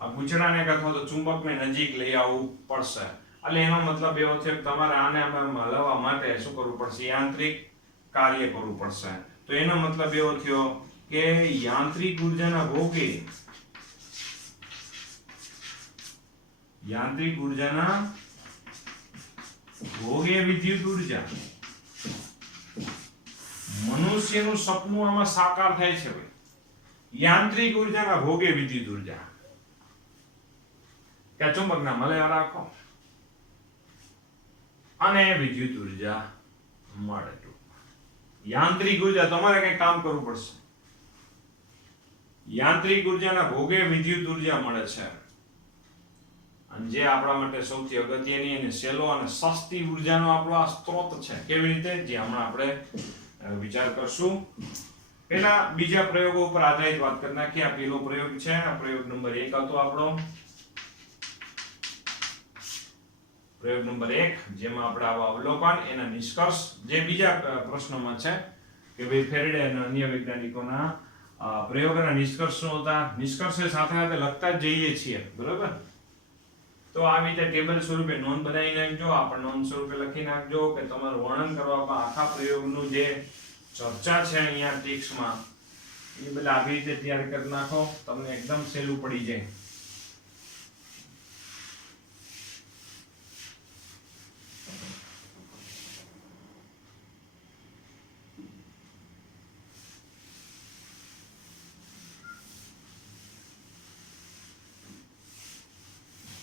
આ ગુચેડાને અથવા તો ચુંબકને નજીક લઈ આવવું પડશે. એટલે એનો મતલબ એવો છે કે તમારે આને હલાવવા માટે શું કરવું પડશે? યાંત્રિક કાર્ય કરવું પડશે. તો એનો મતલબ એવો થયો કે યાંત્રિક ઉર્જાના ભોગે વિદ્યુત ઉર્જા, મનુષ્યનું સપનું આમાં સાકાર થાય છે ભાઈ. યાંત્રિક ઉર્જાના ભોગે વિદ્યુત ઉર્જા કે ચુંબકના મળે રાખો અને વિદ્યુત ઉર્જા મળે. યાંત્રિક ઉર્જા તમારે કઈ કામ કરવું પડશે. યાંત્રિક ઉર્જાના ભોગે વિદ્યુત ઉર્જા મળે છે, અને જે આપણા માટે સૌથી અગત્યની અને સહેલો અને સસ્તી ઉર્જાનો આપણો આ સ્ત્રોત છે. કેવી રીતે? જે હમણાં આપણે વિચાર કરશું. પેલા બીજા પ્રયોગો ઉપર આધારિત વાત કરી નાખીએ. આ પેલો પ્રયોગ છે, આ પ્રયોગ નંબર 1 હતો આપણો. પ્રયોગ નંબર 1 જેમાં આપણે આવા અવલોકન એના નિષ્કર્ષ જે બીજા પ્રશ્નોમાં છે કે ભાઈ ફેરેડે અને અન્ય વૈજ્ઞાનિકોના પ્રયોગોના નિષ્કર્ષ શું હતા, નિષ્કર્ષે સાથે સાથે લખતા જ જઈએ છીએ, બરાબર. તો આવી રીતે ટેબલ સ્વરૂપે નોંધ બનાવી નાખજો, આપણે નોંધ સ્વરૂપે લખી નાખજો કે તમારું વર્ણન કરવામાં આખા પ્રયોગનું જે ચર્ચા છે અહીંયા ટેક્સ્ટમાં એ બધા આવી રીતે તૈયાર કરી નાખો, તમને એકદમ સહેલું પડી જાય.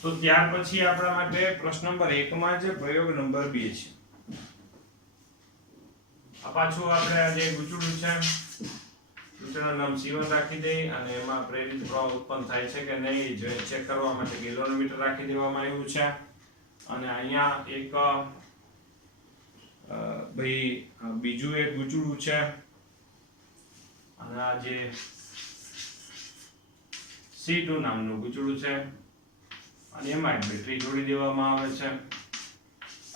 તો ત્યાર પછી આપણા માટે પ્રશ્ન નંબર 1 માં છે પ્રયોગ નંબર 2 છે. આ પાછું આપણે આ જે ગુચડું છે ગુચડાનું નામ C1 રાખી દઈ અને એમાં પ્રેરિત પ્રવાહ ઉત્પન્ન થાય છે કે નહીં જે ચેક કરવા માટે ગેલોનોમીટર રાખી દેવામાં આવ્યું છે. અને અહીંયા એક ભાઈ બીજું એક ગુચડું છે અને આ જે C2 નામનું ગુચડું છે અને એમાં એક બેટરી જોડી દેવામાં આવે છે.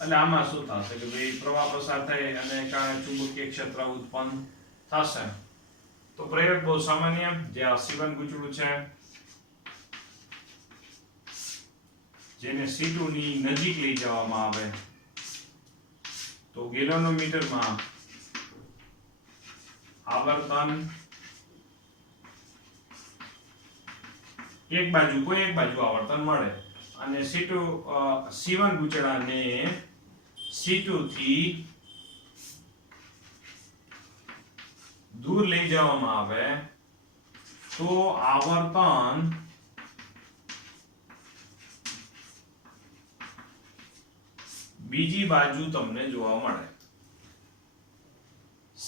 એટલે આમાં શું થશે કે ભાઈ પ્રવાહ પસાર થાય અને કારણે ચુંબકીય ક્ષેત્ર ઉત્પન્ન થશે. તો પ્રયોગ બહુ સામાન્ય જે આ C1 ગુચડું છે જેને C2 ની નજીક લઈ જવામાં આવે તો ગેલોનોમીટરમાં આવર્તન એક બાજુ આવર્તન મળે અને C1 ગુચડાને C2 થી દૂર લઈ જવામાં આવે તો આવર્તન બીજી બાજુ તમને જોવા મળે.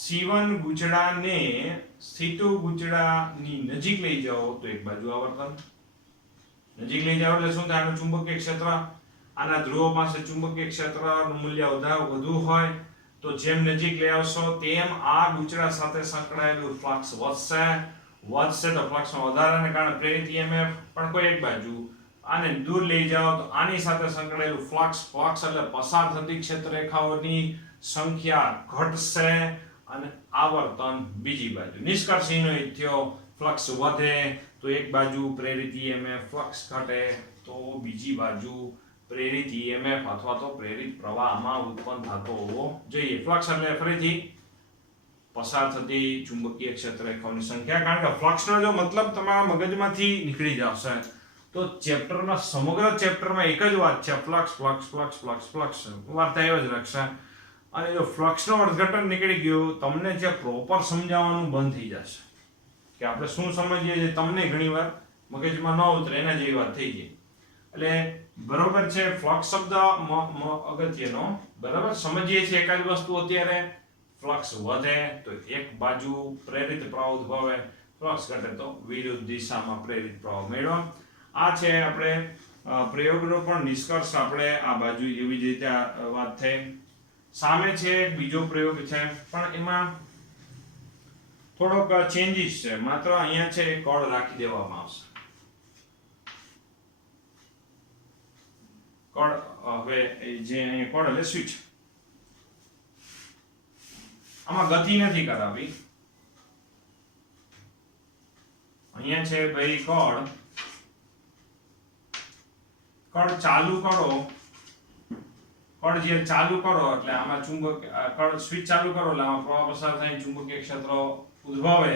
C1 ગુચડાને C2 ગુચડાની નજીક લઈ જાઓ તો એક બાજુ આવર્તન, નજીક લઈ જાઓ એટલે શું થાય, ચુંબકીય ક્ષેત્ર આના ધ્રુવો પાસે ચુંબકીય ક્ષેત્રનું મૂલ્ય વધુ હોય તો જેમ નજીક લઈ આવશો તેમ આ ગુચડા સાથે સંકળાયેલું ફ્લક્સ વધશે તો ફ્લક્સમાં વધારાને કારણે પ્રેરિત EMF પણ કોઈ એક બાજુ, આને દૂર લઈ જાઓ તો આની સાથે સંકળાયેલું ફ્લક્સ એટલે પસાર થતી ક્ષેત્રરેખાઓની સંખ્યા ઘટશે અને આવર્તન બીજી બાજુ. નિષ્કર્ષ એનો થયો ફ્લક્સ વધે તો એક બાજુ પ્રેરિત EMF, ફ્લક્સ ઘટે તો બીજી બાજુ પ્રેરિત EMF અથવા તો પ્રેરિત પ્રવાહમાં ઉત્પન્ન થતો હોવો જોઈએ. ફ્લક્સ એટલે ફરીથી પસાર થતી ચુંબકીય ક્ષેત્રરેખાઓની સંખ્યા, કારણ કે ફ્લક્સનો જો મતલબ તમારા મગજમાંથી નીકળી જશે તો ચેપ્ટરના સમગ્ર ચેપ્ટરમાં એક જ વાત છે, ફ્લક્સ વાર્તા એવ જ રાખશે. અને જો ફ્લક્સનો અર્થઘટન નીકળી ગયું તમને જે પ્રોપર સમજાવવાનું બંધ થઈ જશે કે આપણે શું સમજીએ છીએ તમને ઘણીવાર મગજમાં ન ઉતરે એના જેવી વાત થઈ ગઈ. એટલે બરોબર છે, ફ્લક્સ શબ્દ અગત્યનો, બરાબર સમજીએ છીએ એક જ વસ્તુ. અત્યારે ફ્લક્સ વધે તો એક બાજુ પ્રેરિત પ્રવાહ ઉદ્ભવે, ફ્લક્સ ઘટે તો વિરુદ્ધ દિશામાં પ્રેરિત પ્રવાહ મેળવો. આ છે આપણે પ્રયોગનો પણ નિષ્કર્ષ. આપણે આ બાજુ એવી જ રીતે વાત થઈ. સામે છે બીજો પ્રયોગ છે પણ એમાં થોડોક ચેન્જીસ છે, માત્ર અહીંયા છે એક કળ રાખી દેવામાં આવશે. કળ હવે જે અહીંયા કળ એટલે સ્વિચ, આમાં ગતિ નથી કરાવી. અહીંયા છે ભાઈ કળ ચાલુ કરો, કળ જે ચાલુ કરો એટલે આમાં કળ સ્વિચ ચાલુ કરો એટલે આમાં પ્રવાહ પસાર થાય, ચુંબકીય ક્ષેત્ર ઉદ્ભવે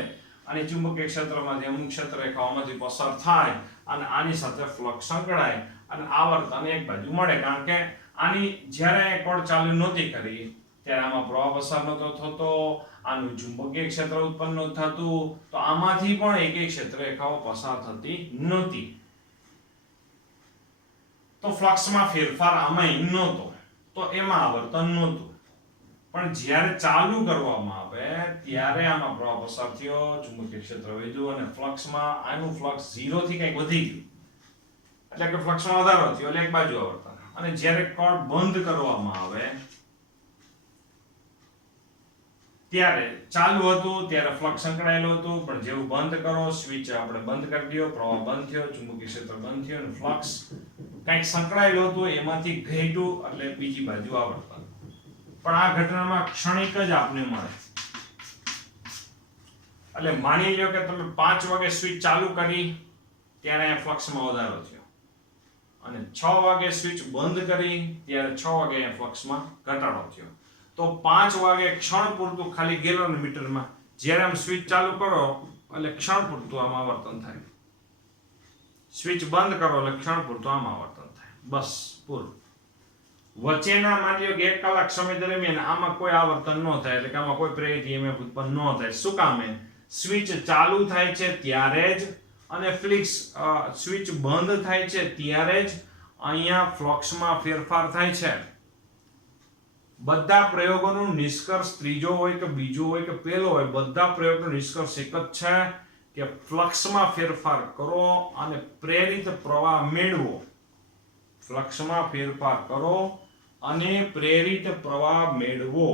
અને ચુંબકીય ક્ષેત્રમાંથી અમુક ક્ષેત્રરેખાઓમાંથી પસાર થાય અને આની સાથે ફ્લક્સ સંકળાય અને આવર્તન એક બાજુ મળે. કારણ કે આની જ્યારે કળ ચાલુ નહોતી કરી ત્યારે આમાં પ્રવાહ પસાર નહોતો થતો, આનું ચુંબકીય ક્ષેત્ર ઉત્પન્ન નહોતું થતું, તો આમાંથી પણ એક ક્ષેત્રરેખાઓ પસાર થતી નહોતી તો ફ્લક્સમાં ફેરફાર આમાં નહોતો તો એમાં આવર્તન નહોતું. પણ જ્યારે ચાલુ કરવામાં આવે ત્યારે આમાં પ્રવાહ પસાર થયો, ચુંબકીય ક્ષેત્ર વધ્યું અને ફ્લક્સમાં આનું ફ્લક્સ 0 થી કંઈક વધી ગયું એટલે કે ફ્લક્સમાં વધારો થયો એટલે એક બાજુ આવર્તન. અને જ્યારે કળ બંધ કરવામાં આવે ત્યારે ચાલુ હતું ત્યારે ફ્લક્સ સંકળાયેલું હતું, પણ જેવું બંધ કરો, સ્વિચ આપણે બંધ કરી દો, પ્રવાહ બંધ થયો, ચુંબકીય ક્ષેત્ર બંધ થયો અને ફ્લક્સ કંઈક સંકળાયેલું હતું એમાંથી ઘટ્યું એટલે બીજી બાજુ આવર્તન. પણ આ ઘટનામાં ક્ષણિક જ આપને મળે. એટલે માની લો કે તમે 5 વાગે સ્વિચ ચાલુ કરી ત્યારે અહીંયા ફ્લક્સમાં વધારો થયો અને 6 વાગે સ્વિચ બંધ કરી ત્યારે 6 વાગે અહીંયા ફ્લક્સમાં ઘટાડો થયો. તો 5 વાગે ક્ષણ પૂરતું ખાલી ગેલોમીટરમાં જ્યારે આમ સ્વિચ ચાલુ કરો એટલે ક્ષણ પૂરતું આમ આવર્તન થાય, સ્વિચ બંધ કરો એટલે ક્ષણ પૂરતું આમ આવર્તન થાય, બસ પૂરું. વચ્ચેના માની લો કે 1 કલાક સમય દરમિયાન આમાં કોઈ આવર્તન ન થાય, એટલે કે આમાં કોઈ પ્રેરિત EMF ઉત્પન્ન ન થાય. શું કામે? સ્વિચ ચાલુ થાય છે ત્યારે જ અને સ્વિચ બંધ થાય છે ત્યારે જ અહીંયા ફ્લક્સમાં ફેરફાર થાય છે. બધા પ્રયોગોનું નિષ્કર્ષ ત્રીજો હોય કે બીજો હોય કે પહેલો હોય, બધા પ્રયોગનો નિષ્કર્ષ એક જ છે કે ફ્લક્સમાં ફેરફાર કરો અને પ્રેરિત પ્રવાહ મેળવો. ફ્લક્સમાં ફેરફાર કરો અને પ્રેરિત પ્રવાહ મેળવો.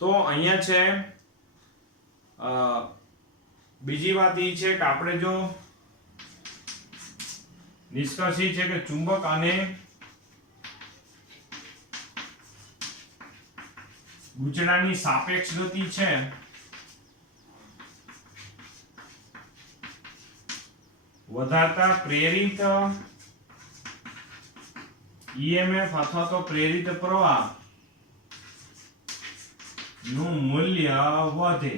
તો અહીંયા છે બીજી વાત એ છે કે આપણે જો નિષ્કર્ષ એ છે કે ચુંબક અને ગૂંચળાની સાપેક્ષ ગતિ છે વધારતા પ્રેરિત EMF અથવા તો પ્રેરિત પ્રવાહ નું મૂલ્ય વધે.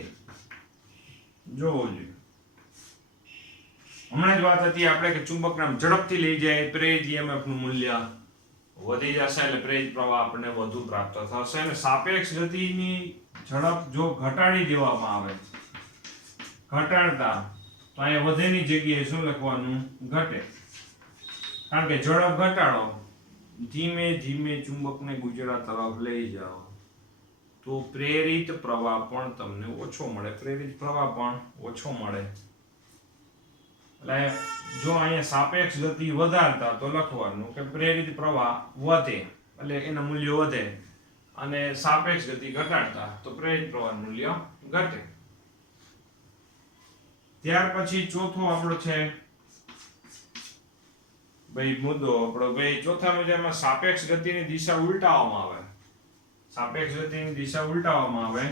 જોવું જોઈએ. હમણાં જ વાત હતી આપણે કે ચુંબકને ઝડપથી લઈ જાય પ્રેરિત EMF નું મૂલ્ય વધી જશે એટલે પ્રેરિત પ્રવાહ આપણને વધુ પ્રાપ્ત થશે. અને સાપેક્ષ ગતિની ઝડપ જો ઘટાડી દેવામાં આવે, ઘટાડતા તો અહીંયા વધેની જગ્યાએ શું લખવાનું? ઘટે. કારણ કે ઝડપ ઘટાડો, ધીમે ધીમે ચુંબકને ગૂંચળા તરફ લઈ જાઓ તો પ્રેરિત પ્રવાહ પણ તમને ઓછો મળે, પ્રેરિત પ્રવાહ પણ ઓછો મળે. એટલે જો અહીંયા સાપેક્ષ ગતિ વધારતા તો લખવાનું કે પ્રેરિત પ્રવાહ વધે એટલે એનું મૂલ્ય વધે, અને સાપેક્ષ ગતિ ઘટાડતા તો પ્રેરિત પ્રવાહનું મૂલ્ય ઘટે. ત્યાર પછી ચોથો આપણો છે ભાઈ મુદ્દો આપણો ભાઈ ચોથા મુદ્દામાં સાપેક્ષ ગતિની દિશા ઉલટાવવામાં આવે. સાપેક્ષ ગતિની દિશા ઉલટાવવામાં આવે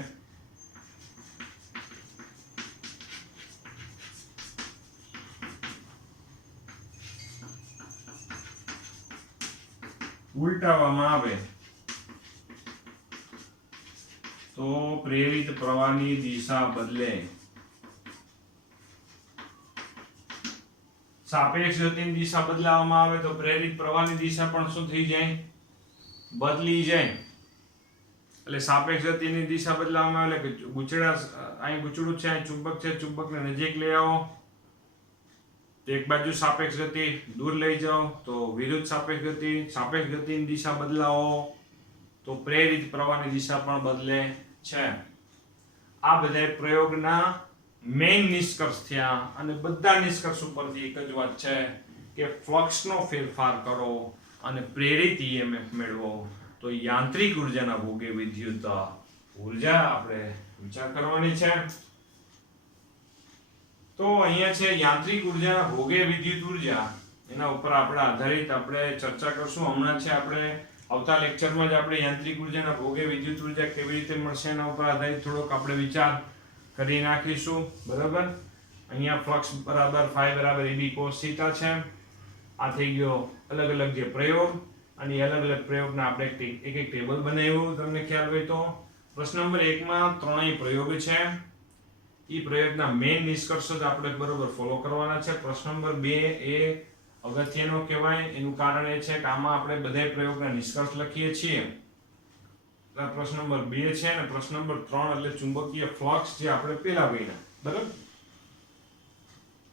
તો પ્રેરિત પ્રવાહની દિશા બદલે. સાપેક્ષ ગતિની દિશા બદલાવવામાં આવે તો પ્રેરિત પ્રવાહની દિશા પણ શું થઈ જાય? બદલી જાય. એટલે સાપેક્ષ ગતિની દિશા બદલાવવામાં આવે એટલે કે ગૂંચળા અહીં ગૂંચળું છે, અહીં ચુંબક છે, ચુંબકને નજીક લઈ આવો તો એક બાજુ સાપેક્ષ ગતિ, દૂર લઈ જાઓ તો વિરુદ્ધ સાપેક્ષ ગતિ. સાપેક્ષ ગતિની દિશા બદલાવો તો પ્રેરિત પ્રવાહની દિશા પણ બદલે છે. આ બધા પ્રયોગના મેઇન નિષ્કર્ષ થયા અને બધા નિષ્કર્ષ ઉપરથી એક જ વાત છે કે ફ્લક્સનો ફેરફાર કરો અને પ્રેરિત EMF મેળવો તો યાંત્રિક ઉર્જાના ભોગે વિદ્યુત ઉર્જા આપણે વિચાર કરવાની છે. તો અહીંયા છે યાંત્રિક ઉર્જાના ભોગે વિદ્યુત ઉર્જા, એના ઉપર આપણે આધારિત આપણે ચર્ચા કરશું. હમણાં છે આપણે આવતા લેક્ચરમાં જ આપણે યાંત્રિક ઉર્જાના ભોગે વિદ્યુત ઉર્જા કેવી રીતે મળશે એના ઉપર આધારિત થોડોક આપણે વિચાર કરી નાખીશું. બરાબર. અહીંયા ફ્લક્સ બરાબર phi બરાબર EB cos θ છે. આ થઈ ગયો અલગ અલગ જે પ્રયોગ, અને અલગ અલગ પ્રયોગના આપણે એક એક ટેબલ બનાવ્યું તમને ખ્યાલ હોય તો. પ્રશ્ન નંબર 1 માં ત્રણેય પ્રયોગ છે. એ પ્રયોગના મેઇન નિષ્કર્ષ જ આપણે બરોબર ફોલો કરવાના છે. પ્રશ્ન નંબર 2 એ અગત્યનો કહેવાય, એનું કારણ એ છે કે આમાં આપણે બધા પ્રયોગના નિષ્કર્ષ લખીએ છીએ. પ્રશ્ન નંબર 2 છે અને પ્રશ્ન નંબર 3 એટલે ચુંબકીય ફ્લક્સ જે આપણે પેલા ભણ્યા. બરાબર.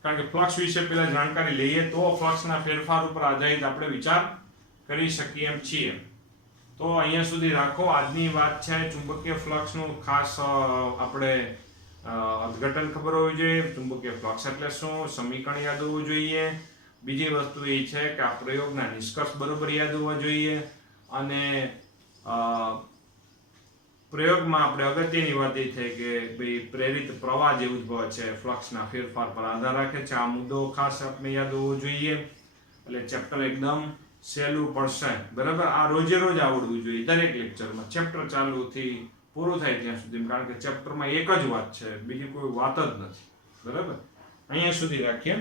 કારણ કે ફ્લક્સ વિશે પેલા જાણકારી લઈએ તો ફ્લક્સના ફેરફાર ઉપર આધારિત આપણે વિચાર કરી શકીએ એમ છીએ. તો અહીંયા સુધી રાખો. આજની વાત છે ચુંબકીય ફ્લક્સનું ખાસ આપણે અર્થઘટન ખબર હોવી જોઈએ. ચુંબકીય ફ્લક્સ એટલે શું, સમીકરણ યાદ હોવું જોઈએ. બીજી વસ્તુ એ છે કે આ પ્રયોગના નિષ્કર્ષ બરોબર યાદ હોવા જોઈએ. અને પ્રયોગમાં આપણે અગત્યની વાત એ થઈ કે ભાઈ પ્રેરિત પ્રવાહ જે ઉદ્ભવે છે ફ્લક્સના ફેરફાર પર આધાર રાખે છે. આ મુદ્દો ખાસ આપણે યાદ હોવો જોઈએ. એટલે ચેપ્ટર એકદમ સહેલું પડશે, બરાબર. આ રોજે રોજ આવડવું જોઈએ દરેક લેક્ચરમાં, ચેપ્ટર ચાલુથી પૂરું થાય ત્યાં સુધી, કારણ કે ચેપ્ટરમાં એક જ વાત છે, બીજી કોઈ વાત જ નથી, બરાબર. અહીંયા સુધી રાખીએ.